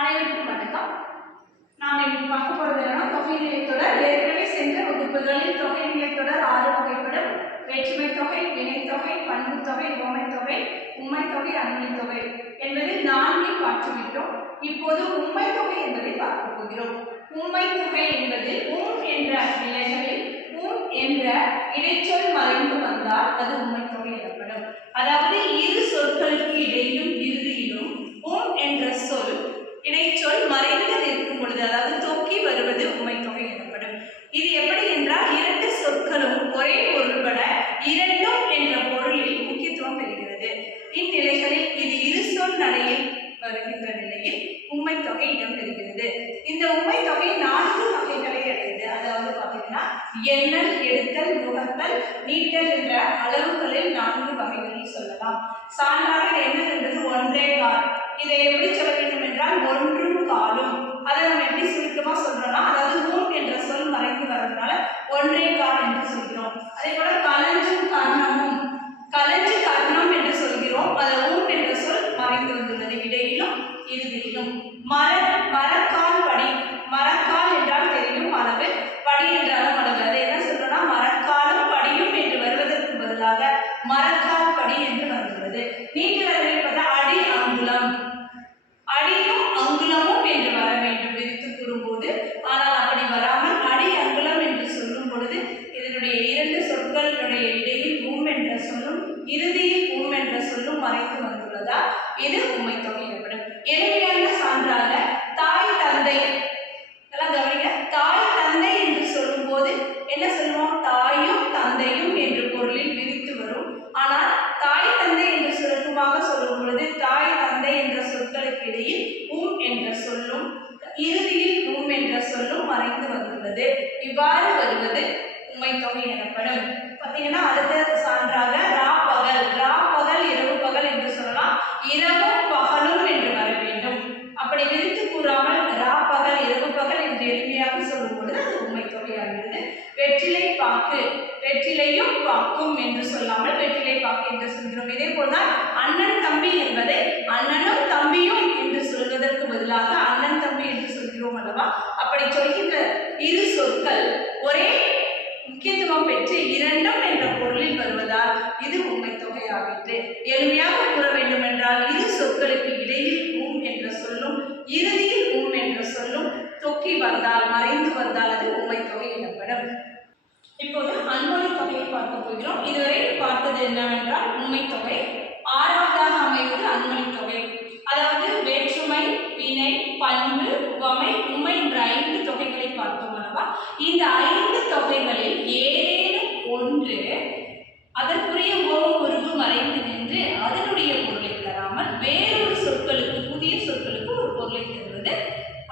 அனைவருக்கும் வணக்கம். நாம் இன்னைக்கு பார்க்க போறது என்னன்னா தொகை நிலைத்தொடர். ஏற்கனவே சென்ற வகுப்புகளில் தொகை நிலைத்தொடர் 6 வகைப்படும். வேற்றுமை தொகை, வினைத்தொகை, பண்புத்தொகை, உவமைத்தொகை, உம்மைத்தொகை, அன்மைத்தொகை என்பது 4 பார்த்துவிட்டோம். இப்போது உம்மைத்தொகை என்பதை பார்க்க போகிறோம். உம்மைத்தொகை என்பது என்ற நிலைகளில் என்ற இடைச்சொல் மறைந்து வந்தால் அது உம்மைத்தொகை எனப்படும். அதாவது இரு சொற்களுக்கு இடையிலும் இறுதியிலும் என்ற சொல் இடைச்சொல் மறைந்து நிற்கும் பொழுது, அதாவது தொக்கி வருவது உம்மைத்தொகை எனப்படும். இது எப்படி என்றால், இரண்டு சொற்களும் ஒரே பொருள்பட இரண்டும் என்ற பொருளில் முக்கியத்துவம் பெறுகிறது. இந்நிலைகளில் இது இரு சொல் நடையில் வருகின்ற நிலையில் உம்மைத்தொகை இடம்பெறுகிறது. இந்த உம்மைத்தொகை 4 வகைகளை அடைந்து, அதாவது பார்த்தீங்கன்னா எண்ணல், எடுத்தல், முகத்தல், நீட்டல் என்ற அளவுகளில் 4 வகைகளில் சொல்லலாம். சான்றாக எண்ணல் என்பது 1/4. இதை எப்படி சொல்ல வேண்டும் என்றால் 1/4. அதை நம்ம எப்படி சுருக்கமா சொல்றோம்னா, அதாவது என்ற சொல் மறைந்து வரதுனால 1/4 என்று சொல்கிறோம். அதே போல களஞ்சும் கர்ணமும், களஞ்சு கர்ணம் என்று சொல்கிறோம். அது என்ற சொல் மறைந்து வந்துள்ளது இடையிலும் இறுதியிலும். மரக்கால் படி, மரக்கால் என்றால் தெரியும் அளவு, படி என்றாலும் அளவு. அதை என்ன சொல்றோம்னா மரக்காலும் படியும் என்று வருவதற்கு பதிலாக மரக்கால் படி என்று வந்துள்ளது. நீட்டில் அறிவிப்பது அடி அங்குலம், அடியும் அங்குலமும் என்று வர வேண்டும் விரித்து கூறும்போது. ஆனால் அப்படி வராமல் அடி அங்குலம் என்று சொல்லும் பொழுது இதனுடைய 2 சொற்களுடைய இடையில் என்ற சொல்லும் இறுதியில் என்ற சொல்லும் மறைத்து வந்துள்ளதால் இது உம்மைத்தொகை எனப்படும். எளிமையான சான்றாக தாய் தந்தை, எல்லாம் கவனிங்க. தாய் தந்தை என்று சொல்லும் போது என்ன சொல்லுவோம்? தாயும் தந்தையும் என்ற பொருளில் விரித்து வரும். ஆனால் தாய் தந்தை என்று சுருக்கமாக சொல்லும் பொழுது தாய் தந்தை என்ற சொற்களுக்கு இடையில் என்ற சொல்லும் இறுதியில் என்ற சொல்லும் மறைந்து வந்துள்ளது. இவ்வாறு வருவது உம்மைத்தொகை எனப்படும். பார்த்தீங்கன்னா அடுத்த சான்றாக ராப்பகல், ராப்பகல் இரவு பகல் என்று சொல்லலாம். இரவும் பகலும் என்று வர வேண்டும். அப்படி விரித்து கூறாமல் ராப்பகல் இரவு பகல் என்று எளிமையாக சொல்லும் பொழுது அது உம்மைத்தொகை ஆகிறது. வெற்றிலை பாக்கு, வெற்றிலையும் பாக்கும் என்று சொல்லாமல் வெற்றிலை பாக்கு என்று சொல்கிறோம். இதே போல்தான் அண்ணன் தம்பி என்பதை அண்ணனும் தம்பியும் என்று சொல்வதற்கு பதிலாக அண்ணன் தம்பி என்று சொல்கிறோம் அல்லவா? அப்படி சொல்கின்ற இரு சொற்கள் ஒரே முக்கியத்துவம் பெற்று இரண்டும் என்ற பொருளில் வருவதால் இது உம்மைத்தொகை ஆகிற்று. எளிமையாக கூற வேண்டும் என்றால் இரு சொற்களுக்கு இடையில் என்ற சொல்லும் இறுதியில் என்ற சொல்லும் தொக்கி வந்தால் மறைந்து வந்தால் அது உம்மைத்தொகை எனப்படும். இப்போது அன்மொழி தொகையை பார்க்க போகிறோம். இதுவரை பார்த்தது என்னவென்றால் உம்மைத்தொகை. 6வதாக அமைவது அன்மொழி தொகை. அதாவது வேற்றுமை, வினை, பண்பு, உவமை, உம்மை என்ற 5 தொகைகளை பார்த்தோம் அல்லவா? இந்த 5 தொகைகளில் ஏதேனும் ஒன்று அதற்குரிய உருவு மறைந்து நின்று அதனுடைய பொருளை தராமல் வேறொரு சொற்களுக்கு, புதிய சொற்களுக்கு ஒரு பொருளை தருவது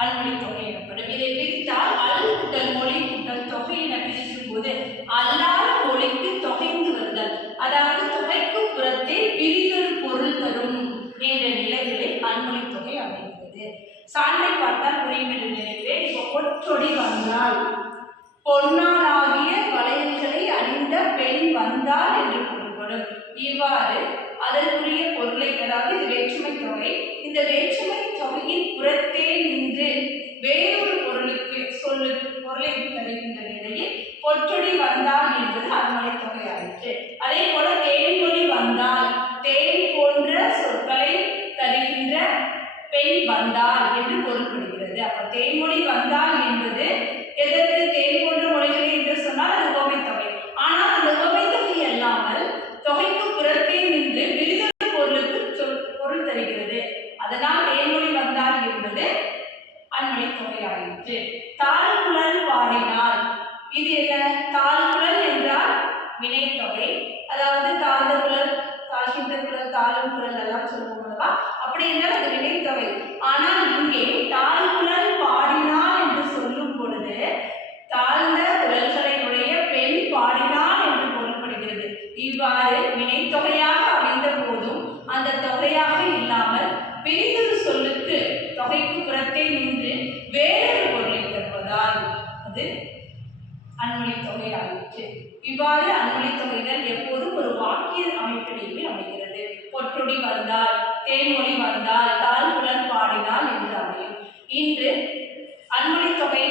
அன்மொழி தொகை எனப்படும். இதை பிரித்தால் அல் கூட்டல் மொழி கூட்டல் தொகை என பிரிக்கும் போது அல்லாத மொழிக்கு தொகைந்து வருதல், அதாவது தொகைக்கு புறத்தே பிரிதொரு பொருள் தரும் என்ற நிலைகளில் அன்மொழி தொகை அமைகிறது. சான்றை பார்த்தால் புரியும் என்று நினைக்கிறேன். இப்போ பொற்றொடி வந்தால், பொன்னாலாகிய வளையல்களை அணிந்த பெண் வந்தால் என்று பொருள்படும். இவ்வாறு அதற்குரிய பொருளை, அதாவது இது வேற்றுமை தொகை. இந்த வேற்றுமை தொகையின் புறத்தே நின்று வேறொரு பொருளுக்கு சொல்லுக்கு பொருளை தருகின்ற நிலையில் பொற்றொடி வந்தால் என்பது அன்மொழி தொகை ஆயிற்று. அதே போல தேன்மொழி வந்தால், தேன் போன்ற சொற்களை தருகின்ற பெண் வந்தால் என்று பொருள்படுகிறது. அப்ப தேன்மொழி வந்தால் என்பது எதற்கு? தேன் போன்ற மொழிகளை என்று சொன்னால் அது உவமைத்தொகை. ஆனால் அந்த உவமைத்தொகை அல்லாமல் தொகைக்கு புறத்தே நின்று விருது பொருளுக்கு பொருள் தருகிறது. அதனால் தேன்மொழி வந்தால் என்பது அன்மொழி தொகை ஆகிற்று. தாழ்குழல் பாடினால், இது என்ன? தாழ்குழல் என்றால் வினைத்தொகை. அதாவது தாழ்ந்த குழல், தாழ்கின்ற குழல், தாழும் குழல் எல்லாம் சொல்லுவோம் அல்லவா? அப்படி என்றால் அது வினைத்தொகை. ஆனால் இங்கே தாழ்குழல் பாடினால் என்று சொல்லும் பொழுது தாழ்ந்த குழல்களினுடைய பெண் பாடினால் என்று பொருள்படுகிறது. இவ்வாறு வினைத்தொகையாக அமைந்த போதும் அந்த தொகையாக இல்லாமல் பிரிதொரு சொல்லுக்கு தொகைக்கு புறத்தே நின்று வேறொரு பொருளை தருவதால் அது அன்மொழி தொகை ஆகிற்று. இவ்வாறு அன்மொழி தொகைகள் எப்போதும் ஒரு வாக்கிய அமைப்பிலேயே அமைகிறது. பொற்றொடி வந்தால், தேன்மொழி வந்தால், தாழ்குழல் பாடினால் என்று அமையும். இன்று அன்மொழி தொகை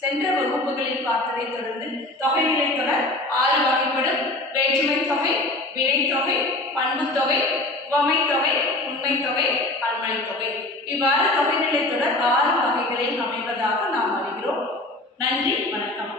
சென்ற வகுப்புகளில் பார்த்ததை தொடர்ந்து தொகைநிலை தொடர் 6 வகைப்படும். வேற்றுமை தொகை, வினைத்தொகை, பண்புத்தொகை, உவமைத்தொகை, உண்மைத்தொகை, பன்மொழி தொகை. இவ்வாறு தொகைநிலை தொடர் 6 வகைகளில் அமைவதாக நாம் அறிகிறோம். நன்றி, வணக்கம்.